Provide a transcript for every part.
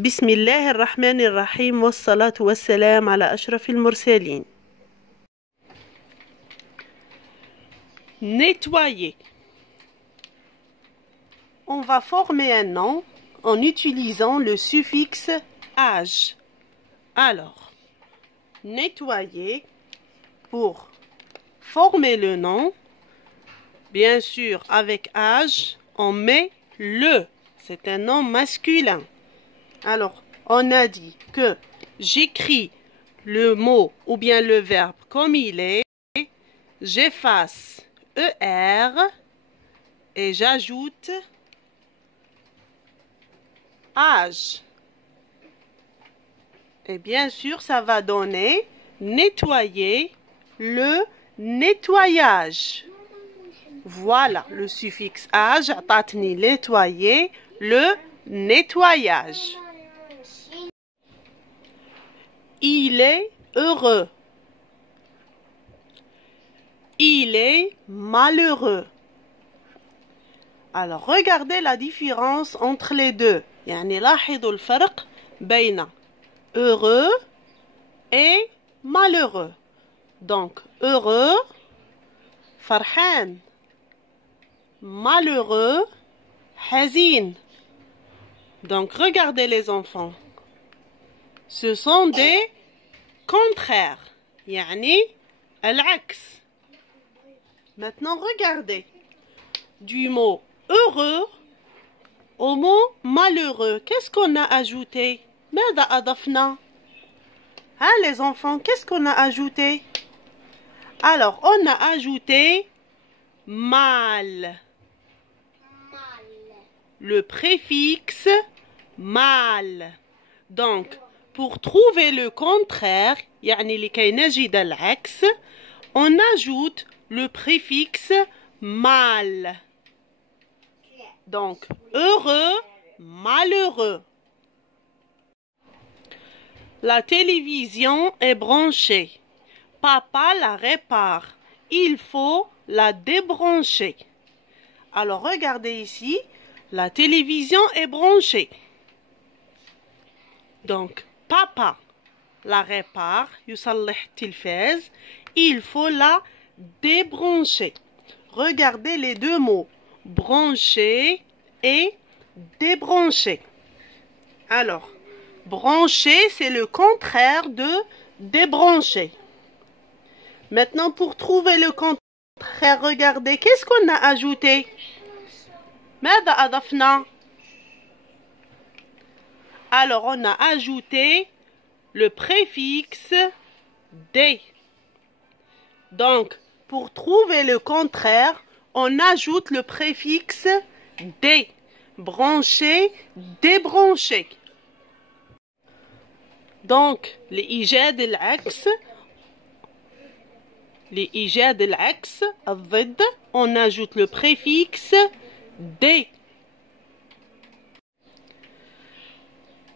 بسم الله الرحمن الرحيم والصلاة والسلام على أشرف المرسلين. Nettoyer. On va former un nom en utilisant le suffixe age. Alors, nettoyer, pour former le nom, bien sûr avec age, on met le. C'est un nom masculin. Alors, on a dit que j'écris le mot ou bien le verbe comme il est, j'efface ER et j'ajoute âge. Et bien sûr, ça va donner nettoyer, le nettoyage. Voilà, le suffixe âge, عطاتني nettoyer, le nettoyage. Il est heureux. Il est malheureux. Alors, regardez la différence entre les deux. يعني لاحظوا الفرق بين heureux et malheureux. Donc, heureux, فرحان. Malheureux, حزين. Donc, regardez les enfants. Ce sont des contraires. يعني العكس. Maintenant, regardez. Du mot heureux au mot malheureux. Qu'est-ce qu'on a ajouté? ماذا أضفنا? Hein, les enfants, qu'est-ce qu'on a ajouté? Alors, on a ajouté mal. Le préfixe mal. Donc, pour trouver le contraire, يعني لكي نجد العكس, on ajoute le préfixe mal. Donc, heureux, malheureux. La télévision est branchée. Papa la répare. Il faut la débrancher. Alors, regardez ici. La télévision est branchée. Donc, papa la répare. يصلح التلفاز. Il faut la débrancher. Regardez les deux mots. Brancher et débrancher. Alors, brancher, c'est le contraire de débrancher. Maintenant, pour trouver le contraire, regardez, qu'est-ce qu'on a ajouté? ماذا أضفنا? Alors, on a ajouté le préfixe des. Donc, pour trouver le contraire, on ajoute le préfixe des. Brancher, débrancher. Donc, لإيجاد العكس, لإيجاد العكس, الضد, on ajoute le préfixe des.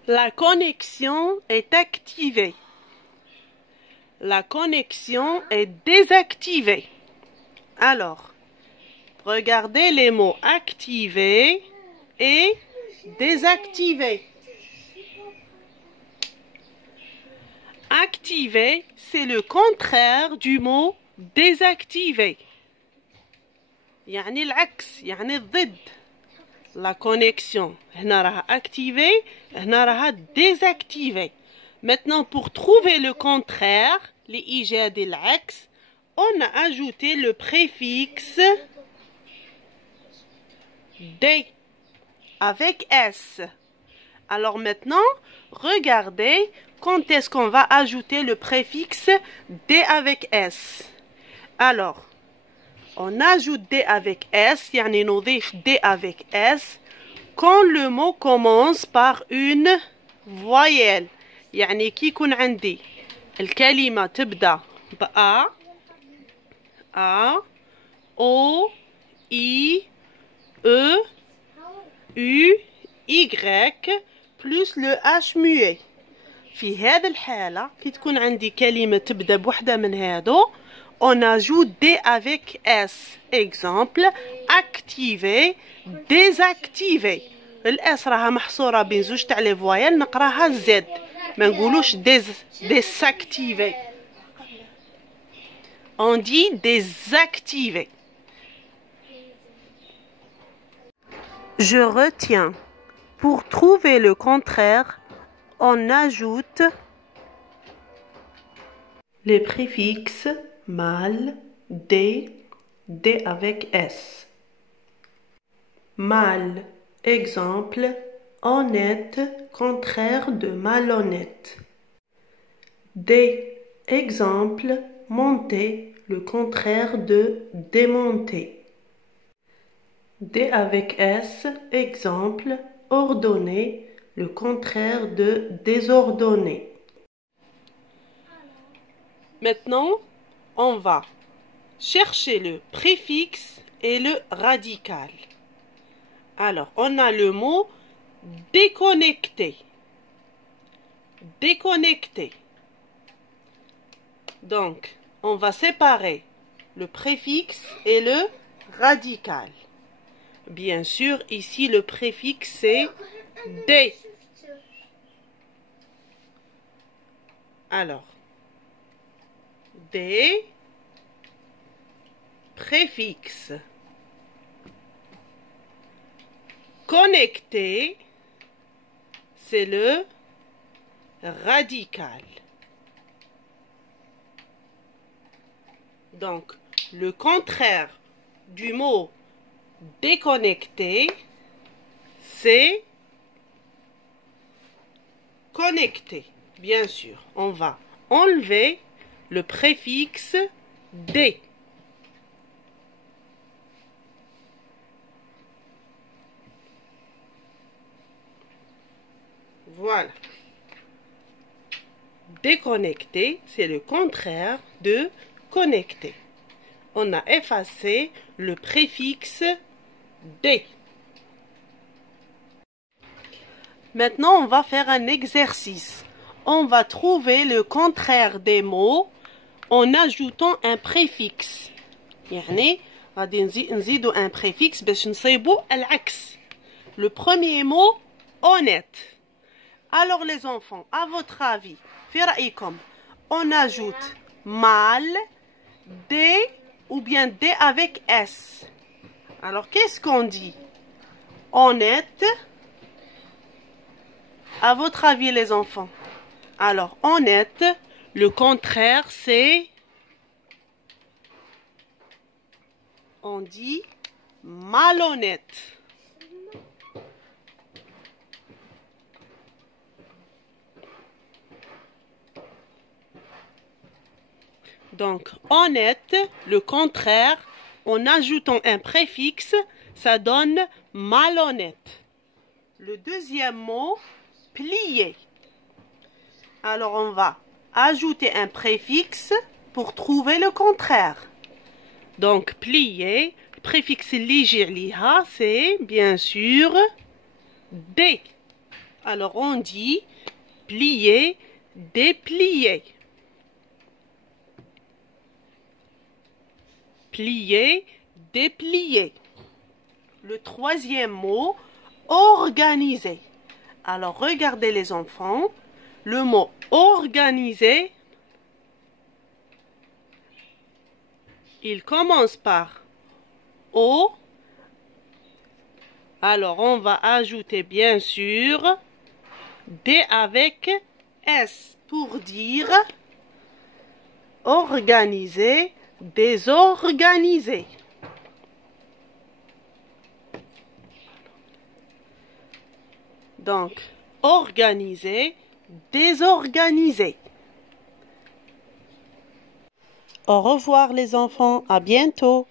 La connexion est activée. La connexion est désactivée. Alors, regardez les mots activer et désactiver. Activer, c'est le contraire du mot désactiver. يعني العكس, يعني الضد. La connexion, هنا راها activer, هنا راها désactiver. Maintenant, pour trouver le contraire, لإيجاد العكس, on a ajouté le préfixe des avec S. Alors maintenant, regardez quand est-ce qu'on va ajouter le préfixe des avec S. Alors, on ajoute des avec S, يعني نضيف des avec S, quand le mot commence par une voyelle. يعني كي يكون عندي الكلمة تبدأ ب A, O, I, E, U, Y, plus le H muet. في هذه الحالة كي تكون عندي كلمة تبدأ بوحدة من هادو, on ajoute des avec S. Exemple, activer, désactiver. الاس راها محصوره بين زوج تاع لي فوايال نقراها زد ما نقولوش désactiver. On dit désactiver. Je retiens. Pour trouver le contraire, on ajoute les préfixes mal, d avec s. Mal, exemple, honnête, contraire de malhonnête. Des, exemple, monter, le contraire de démonter. D avec S, exemple, ordonner, le contraire de désordonner. Maintenant, on va chercher le préfixe et le radical. Alors, on a le mot déconnecter. Déconnecter. Donc, on va séparer le préfixe et le radical. Bien sûr, ici, le préfixe, c'est D. Alors, D, préfixe. Connecter, c'est le radical. Donc, le contraire du mot déconnecter, c'est connecter. Bien sûr, on va enlever le préfixe D. Voilà. Déconnecter, c'est le contraire de connecter. On a effacé le préfixe D. Maintenant, on va faire un exercice. On va trouver le contraire des mots en ajoutant un préfixe. يعني غادي نزيدوا un préfixe باش نصيبوا العكس. Le premier mot, honnête. Alors les enfants, à votre avis, في رأيكم, on ajoute mal, D ou bien D avec S. Alors qu'est-ce qu'on dit? Honnête. À votre avis les enfants? Alors honnête, le contraire c'est, on dit malhonnête. Donc, honnête, le contraire, en ajoutant un préfixe, ça donne malhonnête. Le deuxième mot, plier. Alors, on va ajouter un préfixe pour trouver le contraire. Donc, plier, le préfixe liha, c'est bien sûr D. Alors, on dit plier, déplier. Plier, déplier. Le troisième mot, organiser. Alors, regardez les enfants. Le mot organiser, il commence par O. Alors, on va ajouter bien sûr D avec S pour dire organiser, désorganiser. Donc, organiser, désorganiser. Au revoir les enfants, à bientôt.